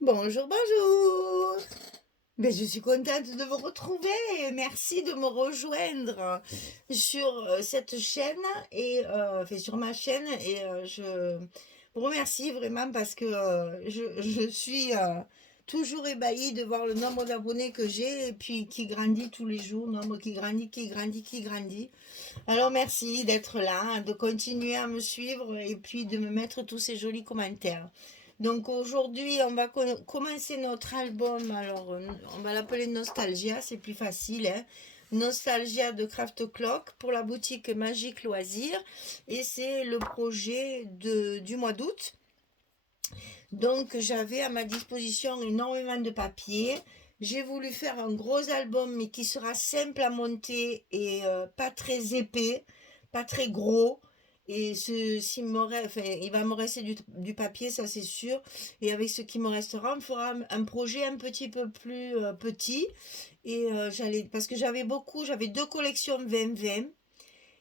Bonjour, bonjour. Ben, je suis contente de vous retrouver. Merci de me rejoindre sur cette chaîne et enfin, sur ma chaîne et je vous remercie vraiment parce que je suis toujours ébahie de voir le nombre d'abonnés que j'ai et puis qui grandit tous les jours, nombre qui grandit, qui grandit, qui grandit. Alors merci d'être là, de continuer à me suivre et puis de me mettre tous ces jolis commentaires. Donc aujourd'hui, on va commencer notre album. Alors, on va l'appeler Nostalgia, c'est plus facile, hein. Nostalgia de Craft Clock pour la boutique Magique Loisirs. Et c'est le projet du mois d'août. Donc j'avais à ma disposition énormément de papier. J'ai voulu faire un gros album, mais qui sera simple à monter et pas très épais, pas très gros. Et enfin, il va me rester du papier, ça c'est sûr. Et avec ce qui me restera, on fera un projet un petit peu plus petit. Et parce que j'avais deux collections 20-20.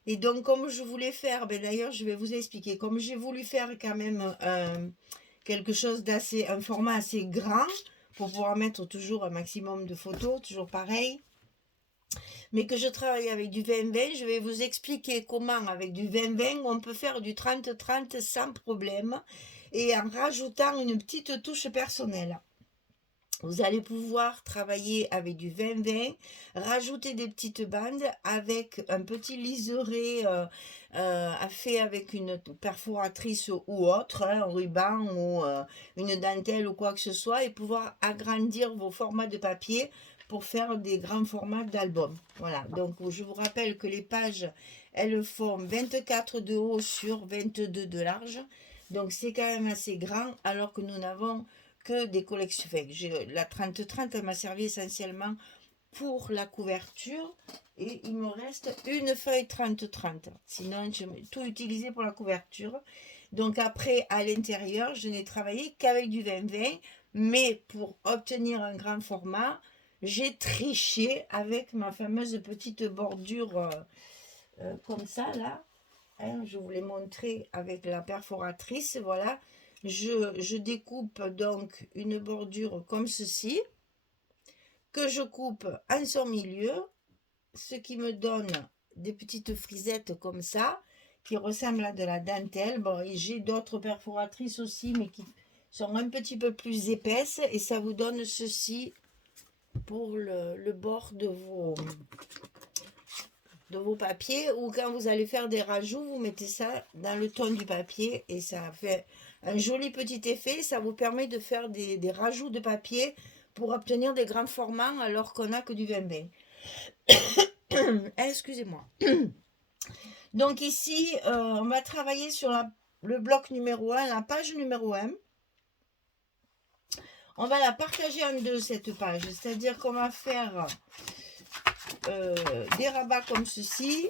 Et donc, comme je voulais faire, ben d'ailleurs, je vais vous expliquer, comme j'ai voulu faire quand même quelque chose un format assez grand pour pouvoir mettre toujours un maximum de photos, toujours pareil, mais que je travaille avec du 20-20, je vais vous expliquer comment, avec du 20-20, on peut faire du 30-30 sans problème et en rajoutant une petite touche personnelle. Vous allez pouvoir travailler avec du 20-20, rajouter des petites bandes avec un petit liseré fait avec une perforatrice ou autre, hein, un ruban ou une dentelle ou quoi que ce soit, et pouvoir agrandir vos formats de papier pour faire des grands formats d'albums. Voilà, donc je vous rappelle que les pages, elles font 24 de haut sur 22 de large. Donc c'est quand même assez grand, alors que nous n'avons que des collections. Enfin, la 30-30, elle m'a servi essentiellement pour la couverture et il me reste une feuille 30-30. Sinon, j'ai tout utilisé pour la couverture. Donc après, à l'intérieur, je n'ai travaillé qu'avec du 20-20, mais pour obtenir un grand format, j'ai triché avec ma fameuse petite bordure comme ça, là. Hein, je vous l'ai montré avec la perforatrice, voilà. Je découpe donc une bordure comme ceci, que je coupe en son milieu, ce qui me donne des petites frisettes comme ça, qui ressemblent à de la dentelle. Bon, et j'ai d'autres perforatrices aussi, mais qui sont un petit peu plus épaisses, et ça vous donne ceci pour le bord de vos papiers, ou quand vous allez faire des rajouts, vous mettez ça dans le ton du papier et ça fait un joli petit effet. Ça vous permet de faire des rajouts de papier pour obtenir des grands formats alors qu'on n'a que du 20-20. Excusez-moi. Donc ici, on va travailler sur le bloc numéro 1, la page numéro 1. On va la partager en deux, cette page. C'est-à-dire qu'on va faire des rabats comme ceci,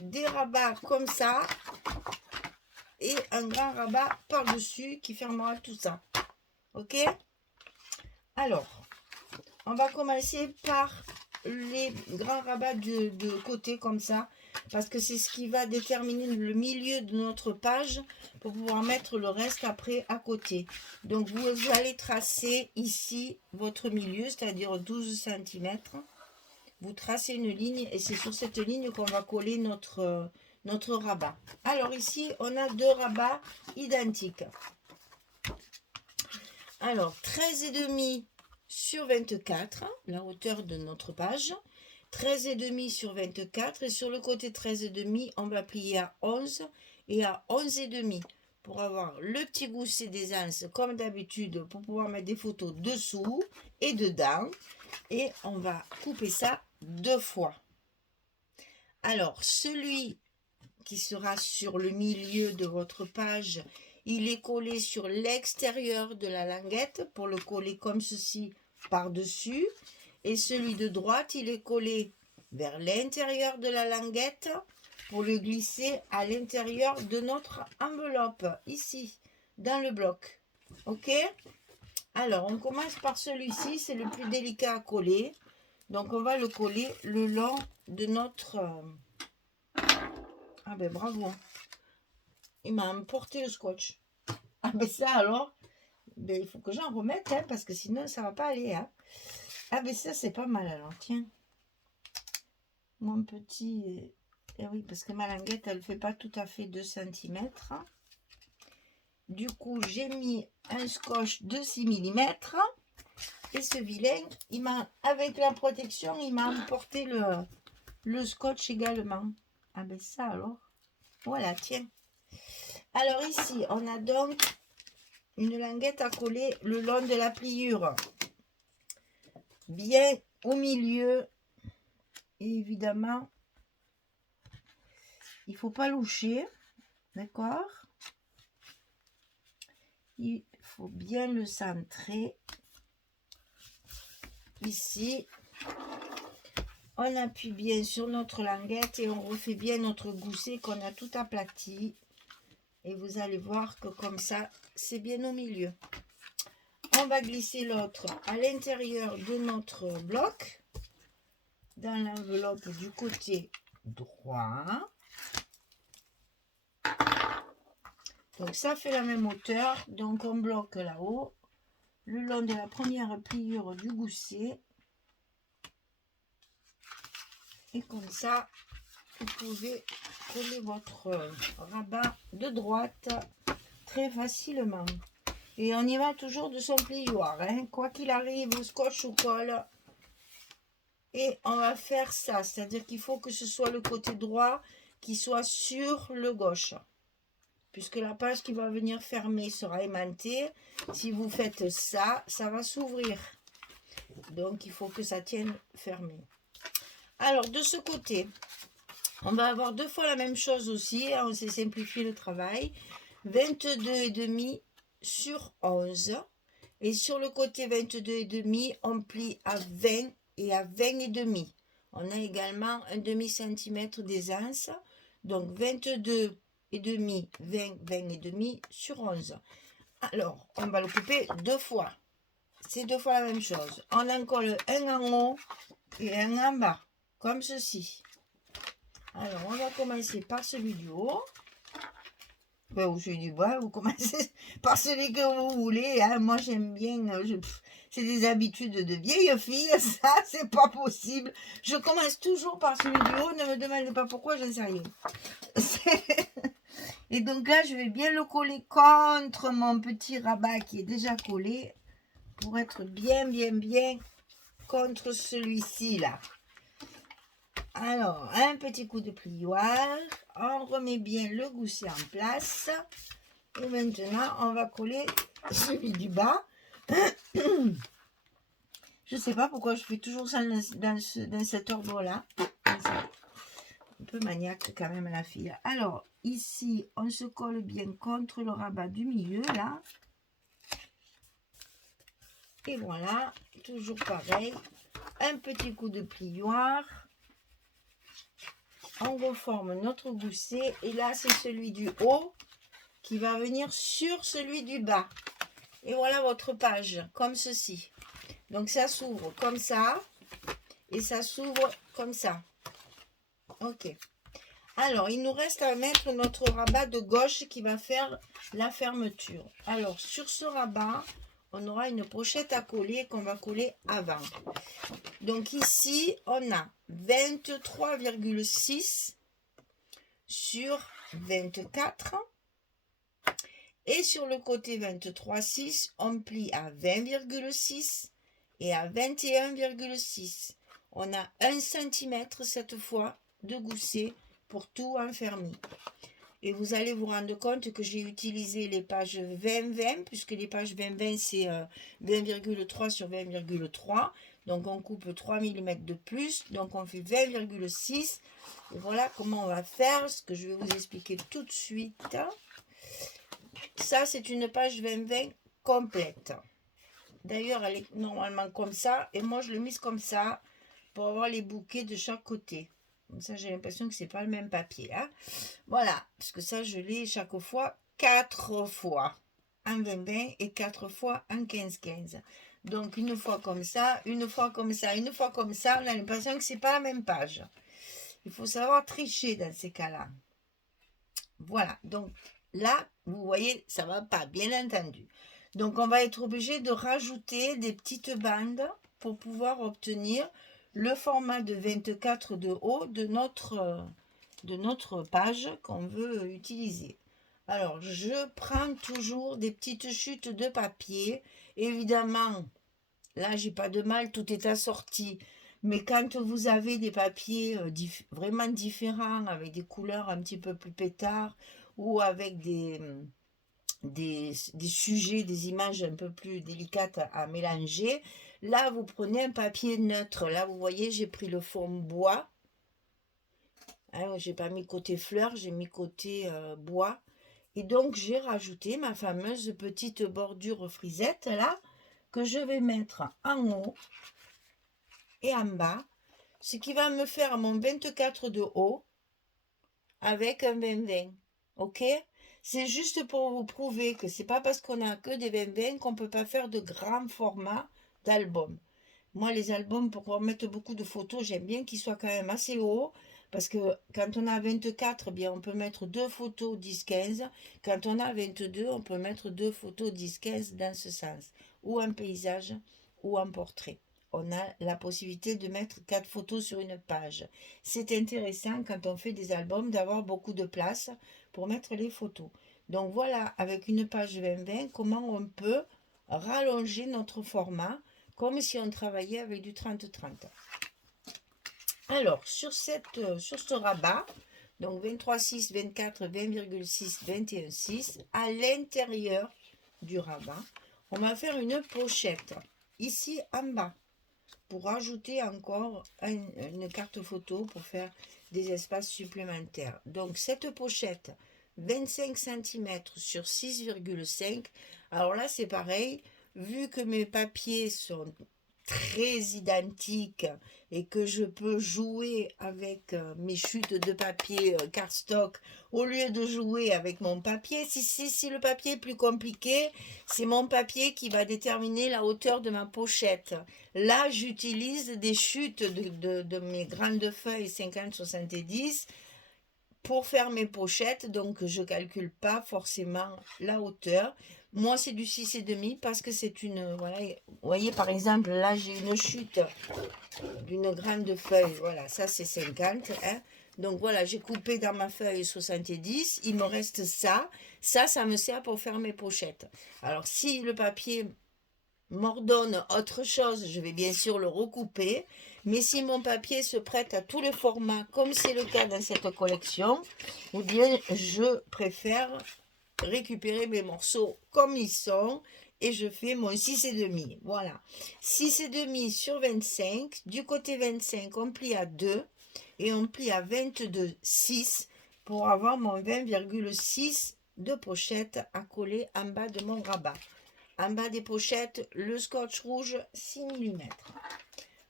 des rabats comme ça, et un grand rabat par-dessus qui fermera tout ça. Ok? Alors, on va commencer par les grands rabats de côté comme ça, parce que c'est ce qui va déterminer le milieu de notre page pour pouvoir mettre le reste après à côté. Donc vous allez tracer ici votre milieu, c'est-à-dire 12 cm. Vous tracez une ligne et c'est sur cette ligne qu'on va coller notre rabat. Alors ici, on a deux rabats identiques. Alors, 13,5 sur 24, la hauteur de notre page. 13,5 sur 24 et sur le côté 13,5, on va plier à 11 et à 11,5 pour avoir le petit gousset des anses comme d'habitude pour pouvoir mettre des photos dessous et dedans. Et on va couper ça deux fois. Alors, celui qui sera sur le milieu de votre page, il est collé sur l'extérieur de la languette pour le coller comme ceci par-dessus. Et celui de droite, il est collé vers l'intérieur de la languette pour le glisser à l'intérieur de notre enveloppe, ici, dans le bloc. Ok? Alors, on commence par celui-ci, c'est le plus délicat à coller. Donc, on va le coller le long de notre... Ah ben bravo, il m'a emporté le scotch. Ah ben ça alors, Ben, il faut que j'en remette, hein, parce que sinon, ça va pas aller. Hein. Ah, mais ça, c'est pas mal, alors, tiens. Mon petit... Eh oui, parce que ma languette, elle fait pas tout à fait 2 cm. Du coup, j'ai mis un scotch de 6 mm. Et ce vilain, il m'a, avec la protection, il m'a emporté le scotch également. Ah ben ça alors. Voilà, tiens. Alors ici, on a donc une languette à coller le long de la pliure. Bien au milieu. Et évidemment, il ne faut pas loucher. D'accord? Il faut bien le centrer. Ici, on appuie bien sur notre languette et on refait bien notre gousset qu'on a tout aplati. Et vous allez voir que comme ça, c'est bien au milieu. On va glisser l'autre à l'intérieur de notre bloc, dans l'enveloppe du côté droit. Donc ça fait la même hauteur. Donc on bloque là-haut, le long de la première pliure du gousset. Et comme ça, vous pouvez coller votre rabat de droite très facilement. Et on y va toujours de son plioir, hein. Quoi qu'il arrive, au scotch ou colle. Et on va faire ça, c'est-à-dire qu'il faut que ce soit le côté droit qui soit sur le gauche. Puisque la page qui va venir fermer sera aimantée. Si vous faites ça, ça va s'ouvrir. Donc il faut que ça tienne fermé. Alors de ce côté, on va avoir 2 fois la même chose aussi. On s'est simplifié le travail. 22,5 sur 11. Et sur le côté 22,5, on plie à 20 et à 20,5. On a également un demi-centimètre d'aisance. Donc 22,5, 20, 20,5 sur 11. Alors, on va le couper 2 fois. C'est 2 fois la même chose. On en colle un en haut et un en bas. Comme ceci. Alors, on va commencer par celui du haut. Enfin, ou celui du bas. Vous commencez par celui que vous voulez. Hein. Moi, j'aime bien... c'est des habitudes de vieille fille. Ça, c'est pas possible. Je commence toujours par celui du haut. Ne me demandez pas pourquoi, je ne sais rien. Et donc là, je vais bien le coller contre mon petit rabat qui est déjà collé. Pour être bien contre celui-ci, là. Alors, un petit coup de plioir, on remet bien le gousset en place. Et maintenant, on va coller celui du bas. Je ne sais pas pourquoi je fais toujours ça dans cet ordre-là. Un peu maniaque quand même la fille. Alors, ici, on se colle bien contre le rabat du milieu, là. Et voilà, toujours pareil. Un petit coup de plioir. On reforme notre gousset et là c'est celui du haut qui va venir sur celui du bas. Et voilà votre page, comme ceci. Donc ça s'ouvre comme ça et ça s'ouvre comme ça. Ok. Alors, il nous reste à mettre notre rabat de gauche qui va faire la fermeture. Alors, sur ce rabat, on aura une pochette à coller qu'on va coller avant. Donc ici, on a 23,6 sur 24. Et sur le côté 23,6, on plie à 20,6 et à 21,6. On a 1 cm cette fois de gousset pour tout enfermer. Et vous allez vous rendre compte que j'ai utilisé les pages 20-20, puisque les pages 20-20, c'est 20,3 sur 20,3. Donc, on coupe 3 mm de plus. Donc, on fait 20,6. Et voilà comment on va faire, ce que je vais vous expliquer tout de suite. Ça, c'est une page 20-20 complète. D'ailleurs, elle est normalement comme ça. Et moi, je l'ai mise comme ça pour avoir les bouquets de chaque côté. Comme ça, j'ai l'impression que c'est pas le même papier. Hein. Voilà, parce que ça, je l'ai chaque fois 4 fois en 20-20 et 4 fois en 15-15. Donc, une fois comme ça, une fois comme ça, une fois comme ça, on a l'impression que c'est pas la même page. Il faut savoir tricher dans ces cas-là. Voilà, donc là, vous voyez, ça va pas, bien entendu. Donc, on va être obligé de rajouter des petites bandes pour pouvoir obtenir le format de 24 de haut de notre page qu'on veut utiliser. Alors, je prends toujours des petites chutes de papier. Évidemment, là, j'ai pas de mal, tout est assorti. Mais quand vous avez des papiers vraiment différents, avec des couleurs un petit peu plus pétards, ou avec des sujets, des images un peu plus délicates à mélanger, là, vous prenez un papier neutre. Là, vous voyez, j'ai pris le fond bois. Hein, j'ai pas mis côté fleurs, j'ai mis côté bois. Et donc, j'ai rajouté ma fameuse petite bordure frisette, là, que je vais mettre en haut et en bas, ce qui va me faire mon 24 de haut avec un 20-20. Ok? C'est juste pour vous prouver que c'est pas parce qu'on a que des 20-20 qu'on peut pas faire de grands formats d'albums. Moi, les albums, pour mettre beaucoup de photos, j'aime bien qu'ils soient quand même assez hauts. Parce que quand on a 24, eh bien, on peut mettre deux photos 10-15. Quand on a 22, on peut mettre deux photos 10-15 dans ce sens. Ou un paysage, ou un portrait. On a la possibilité de mettre 4 photos sur une page. C'est intéressant quand on fait des albums d'avoir beaucoup de place pour mettre les photos. Donc voilà, avec une page 20-20, comment on peut rallonger notre format comme si on travaillait avec du 30-30. Alors, sur ce rabat, donc 23,6, 24, 20,6, 21,6, à l'intérieur du rabat, on va faire une pochette, ici en bas, pour ajouter encore une carte photo pour faire des espaces supplémentaires. Donc, cette pochette, 25 cm sur 6,5. Alors là, c'est pareil, vu que mes papiers sont très identiques et que je peux jouer avec mes chutes de papier cardstock au lieu de jouer avec mon papier. Si le papier est plus compliqué, c'est mon papier qui va déterminer la hauteur de ma pochette. Là, j'utilise des chutes de mes grandes feuilles 50-70 pour faire mes pochettes, donc je calcule pas forcément la hauteur. Moi, c'est du 6,5 parce que c'est une... Voilà, vous voyez, par exemple, là, j'ai une chute d'une grande feuille. Voilà, ça, c'est 50. Hein. Donc, voilà, j'ai coupé dans ma feuille 70. Il me reste ça. Ça me sert pour faire mes pochettes. Alors, si le papier m'ordonne autre chose, je vais bien sûr le recouper. Mais si mon papier se prête à tous les formats, comme c'est le cas dans cette collection, eh bien, je préfère récupérer mes morceaux comme ils sont et je fais mon 6,5. Voilà. 6,5 sur 25. Du côté 25, on plie à 2 et on plie à 22,6 pour avoir mon 20,6 de pochette à coller en bas de mon rabat. En bas des pochettes, le scotch rouge 6 mm.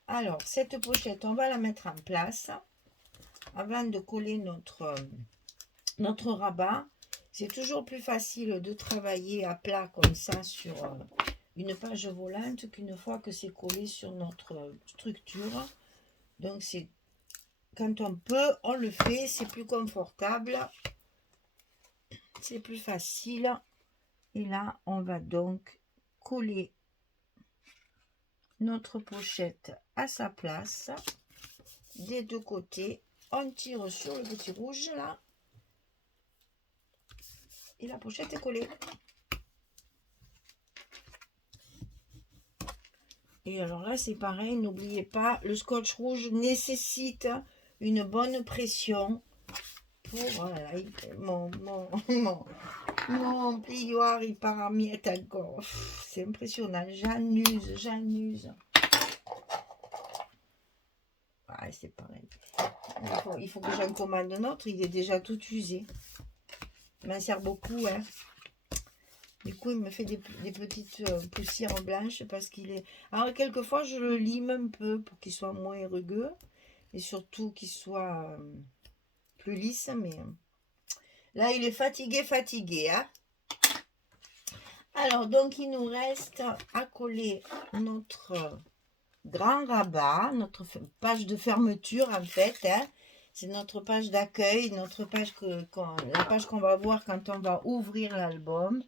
Alors, cette pochette, on va la mettre en place avant de coller notre rabat. C'est toujours plus facile de travailler à plat comme ça sur une page volante qu'une fois que c'est collé sur notre structure. Donc, c'est quand on peut, on le fait, c'est plus confortable, c'est plus facile. Et là, on va donc coller notre pochette à sa place des deux côtés. On tire sur le petit rouge là et la pochette est collée. Et alors là, c'est pareil, n'oubliez pas, le scotch rouge nécessite une bonne pression pour... Voilà, mon plioir, il part en miettes encore. C'est impressionnant, j'annuse. Ah, c'est pareil. Il faut que j'en commande un autre, il est déjà tout usé. Il m'en sert beaucoup, hein. Du coup, il me fait des petites poussières blanches parce qu'il est... Alors, quelquefois, je le lime un peu pour qu'il soit moins rugueux et surtout qu'il soit plus lisse. Mais là, il est fatigué, hein. Alors, donc, il nous reste à coller notre grand rabat, notre page de fermeture, en fait, hein. C'est notre page d'accueil, notre page la page qu'on va voir quand on va ouvrir l'album.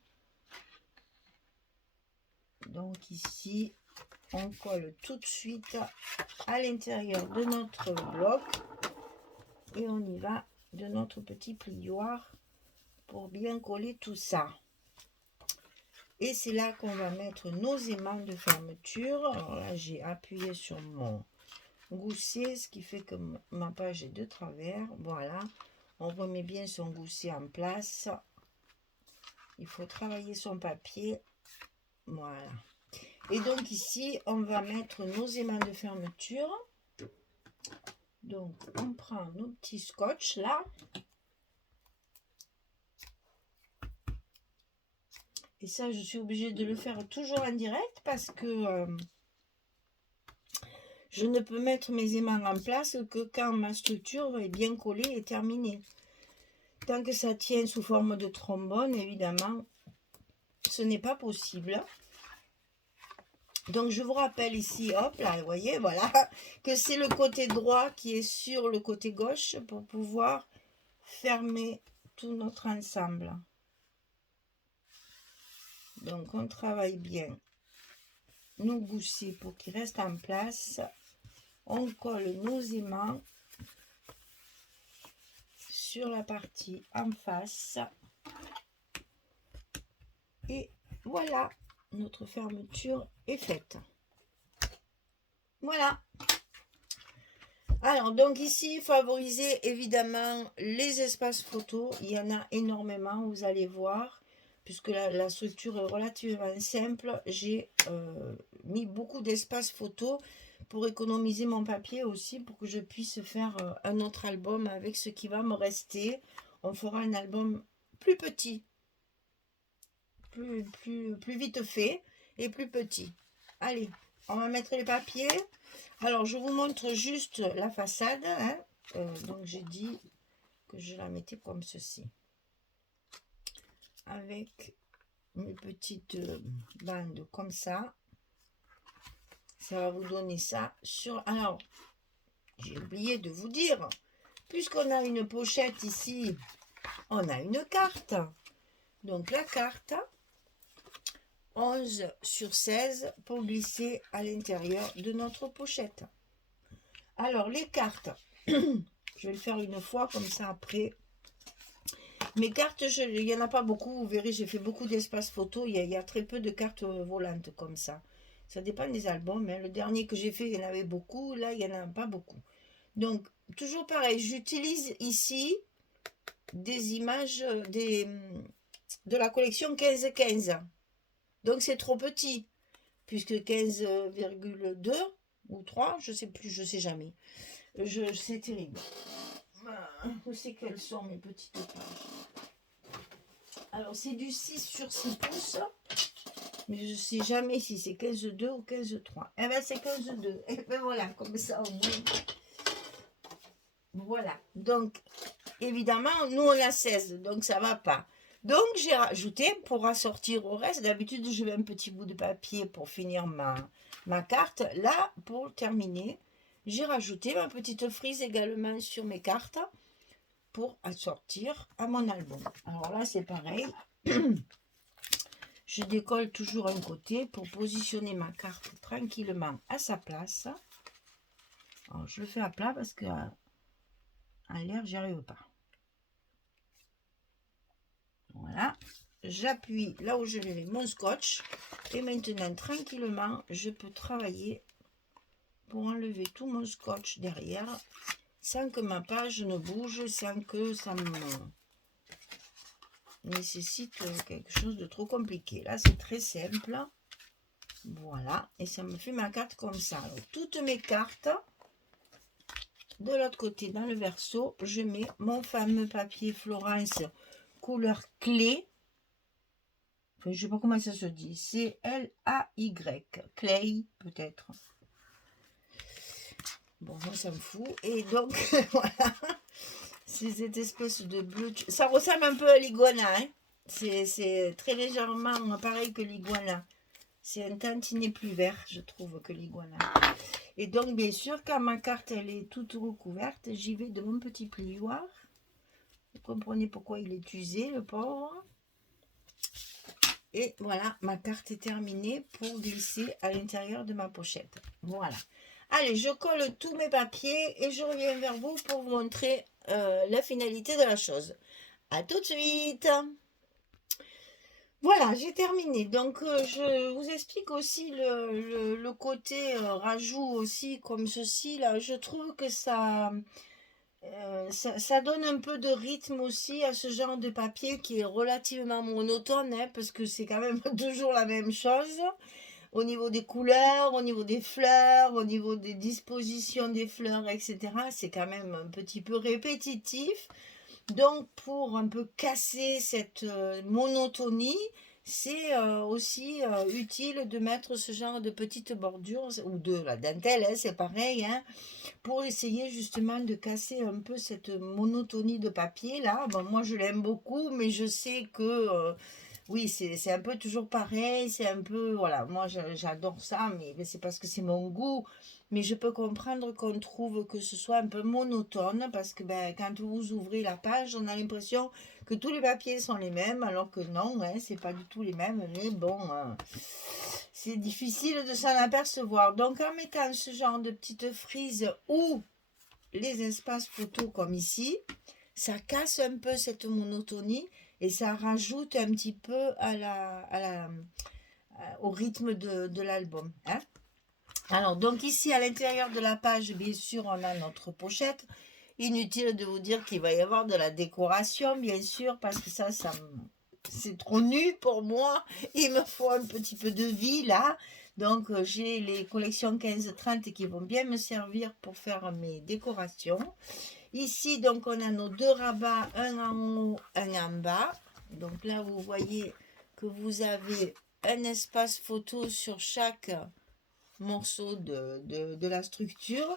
Donc ici, on colle tout de suite à l'intérieur de notre bloc et on y va de notre petit plioir pour bien coller tout ça. Et c'est là qu'on va mettre nos aimants de fermeture. Alors là, j'ai appuyé sur mon gousset, ce qui fait que ma page est de travers. Voilà, on remet bien son gousset en place. Il faut travailler son papier. Voilà. Et donc ici, on va mettre nos aimants de fermeture. Donc, on prend nos petits scotch là. Et ça, je suis obligée de le faire toujours en direct parce que je ne peux mettre mes aimants en place que quand ma structure est bien collée et terminée. Tant que ça tient sous forme de trombone, évidemment, ce n'est pas possible. Donc, je vous rappelle ici, hop, là, vous voyez, voilà, que c'est le côté droit qui est sur le côté gauche pour pouvoir fermer tout notre ensemble. Donc, on travaille bien nos goussets pour qu'ils restent en place. On colle nos aimants sur la partie en face. Et voilà, notre fermeture est faite. Voilà. Alors, donc ici, favorisez évidemment les espaces photos. Il y en a énormément, vous allez voir. Puisque la structure est relativement simple, j'ai mis beaucoup d'espace photo pour économiser mon papier aussi, pour que je puisse faire un autre album avec ce qui va me rester. On fera un album plus petit, plus vite fait et plus petit. Allez, on va mettre les papiers. Alors, je vous montre juste la façade. Hein. Donc, j'ai dit que je la mettais comme ceci. Avec mes petites bandes comme ça. Ça va vous donner ça sur... Alors, j'ai oublié de vous dire, puisqu'on a une pochette ici, on a une carte. Donc, la carte, 11 sur 16 pour glisser à l'intérieur de notre pochette. Alors, les cartes, je vais le faire une fois, comme ça après... Mes cartes, il n'y en a pas beaucoup, vous verrez, j'ai fait beaucoup d'espace photo, il y a très peu de cartes volantes comme ça. Ça dépend des albums, hein. Le dernier que j'ai fait, il y en avait beaucoup, là, il n'y en a pas beaucoup. Donc, toujours pareil, j'utilise ici des images de la collection 15-15. Donc, c'est trop petit, puisque 15,2 ou 3, je ne sais plus, je ne sais jamais. C'est terrible. Où c'est qu'elles sont mes petites pages? Alors c'est du 6 sur 6 pouces, mais je ne sais jamais si c'est 15,2 ou 15,3. Eh bien c'est 15,2. Et bien voilà, comme ça au moins. Voilà, donc évidemment nous on a 16, donc ça va pas. Donc j'ai rajouté pour assortir au reste, d'habitude je mets un petit bout de papier pour finir ma carte. Là, pour terminer, j'ai rajouté ma petite frise également sur mes cartes pour assortir à mon album. Alors là, c'est pareil. Je décolle toujours un côté pour positionner ma carte tranquillement à sa place. Alors, je le fais à plat parce que en l'air, j'y arrive pas. Voilà. J'appuie là où je mets mon scotch. Et maintenant, tranquillement, je peux travailler pour enlever tout mon scotch derrière sans que ma page ne bouge, sans que ça me nécessite quelque chose de trop compliqué. Là, c'est très simple. Voilà. Et ça me fait ma carte comme ça. Alors, toutes mes cartes, de l'autre côté, dans le verso, je mets mon fameux papier Florence couleur clé. Enfin, je ne sais pas comment ça se dit. C-L-A-Y. Clay, peut-être. Bon, moi, ça me fout. Et donc, voilà. C'est cette espèce de bleu. Ça ressemble un peu à l'iguana. Hein, c'est très légèrement pareil que l'iguana. C'est un tantinet plus vert, je trouve, que l'iguana. Et donc, bien sûr, quand ma carte elle est toute recouverte, j'y vais de mon petit plioir. Vous comprenez pourquoi il est usé, le pauvre. Et voilà, ma carte est terminée pour glisser à l'intérieur de ma pochette. Voilà. Allez, je colle tous mes papiers et je reviens vers vous pour vous montrer la finalité de la chose. À tout de suite. Voilà, j'ai terminé. Donc, je vous explique aussi le côté rajout aussi comme ceci. Là, je trouve que ça donne un peu de rythme aussi à ce genre de papier qui est relativement monotone, hein, parce que c'est quand même toujours la même chose au niveau des couleurs, au niveau des fleurs, au niveau des dispositions des fleurs, etc. C'est quand même un petit peu répétitif. Donc, pour un peu casser cette monotonie, c'est aussi utile de mettre ce genre de petites bordures ou de la dentelle, hein, c'est pareil, hein, pour essayer justement de casser un peu cette monotonie de papier là. Bon, moi je l'aime beaucoup, mais je sais que oui, c'est un peu toujours pareil, c'est un peu, voilà, moi j'adore ça, mais c'est parce que c'est mon goût. Mais je peux comprendre qu'on trouve que ce soit un peu monotone, parce que ben, quand vous ouvrez la page, on a l'impression que tous les papiers sont les mêmes, alors que non, hein, c'est pas du tout les mêmes, mais bon, c'est difficile de s'en apercevoir. Donc en mettant ce genre de petites frises ou les espaces photos comme ici, ça casse un peu cette monotonie et ça rajoute un petit peu au rythme de l'album, hein. Alors, donc ici, à l'intérieur de la page, bien sûr, on a notre pochette. Inutile de vous dire qu'il va y avoir de la décoration, bien sûr, parce que c'est trop nu pour moi. Il me faut un petit peu de vie, là. Donc, j'ai les collections 15-30 qui vont bien me servir pour faire mes décorations. Ici, donc, on a nos deux rabats, un en haut, un en bas. Donc là, vous voyez que vous avez un espace photo sur chaque morceau de la structure.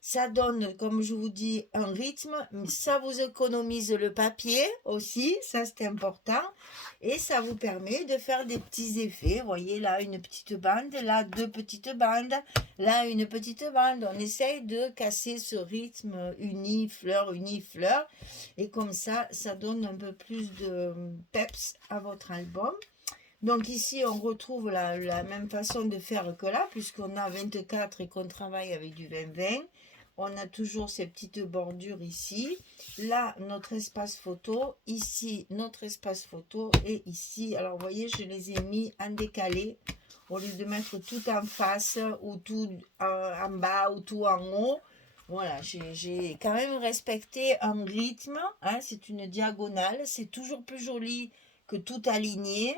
Ça donne, comme je vous dis, un rythme, mais ça vous économise le papier aussi, ça c'est important. Et ça vous permet de faire des petits effets. Vous voyez là une petite bande, là deux petites bandes, là une petite bande. On essaye de casser ce rythme uni-fleur, uni-fleur. Et comme ça donne un peu plus de peps à votre album. Donc ici, on retrouve la même façon de faire que là, puisqu'on a 24 et qu'on travaille avec du 20-20. On a toujours ces petites bordures ici. Là, notre espace photo. Ici, notre espace photo. Et ici, alors vous voyez, je les ai mis en décalé. Au lieu de mettre tout en face ou tout en bas ou tout en haut. Voilà, j'ai quand même respecté un rythme, hein, c'est une diagonale. C'est toujours plus joli que tout aligné.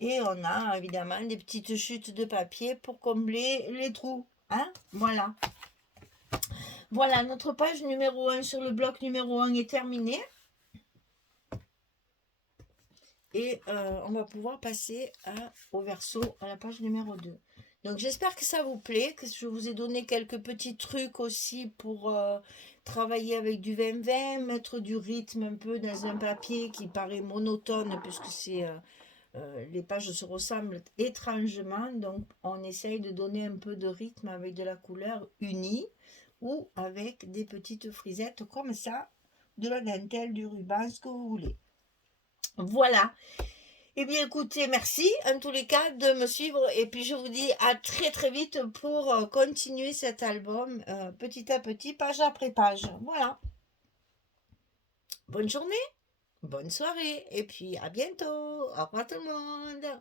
Et on a évidemment des petites chutes de papier pour combler les trous, hein. Voilà. Voilà, notre page numéro 1 sur le bloc numéro 1 est terminée. Et on va pouvoir passer au verso, à la page numéro 2. Donc j'espère que ça vous plaît, que je vous ai donné quelques petits trucs aussi pour travailler avec du 20-20, mettre du rythme un peu dans un papier qui paraît monotone puisque les pages se ressemblent étrangement, donc on essaye de donner un peu de rythme avec de la couleur unie ou avec des petites frisettes comme ça, de la dentelle, du ruban, ce que vous voulez. Voilà. Eh bien écoutez, merci en tous les cas de me suivre et puis je vous dis à très très vite pour continuer cet album petit à petit, page après page. Voilà. Bonne journée, bonne soirée et puis à bientôt. Au revoir tout le monde.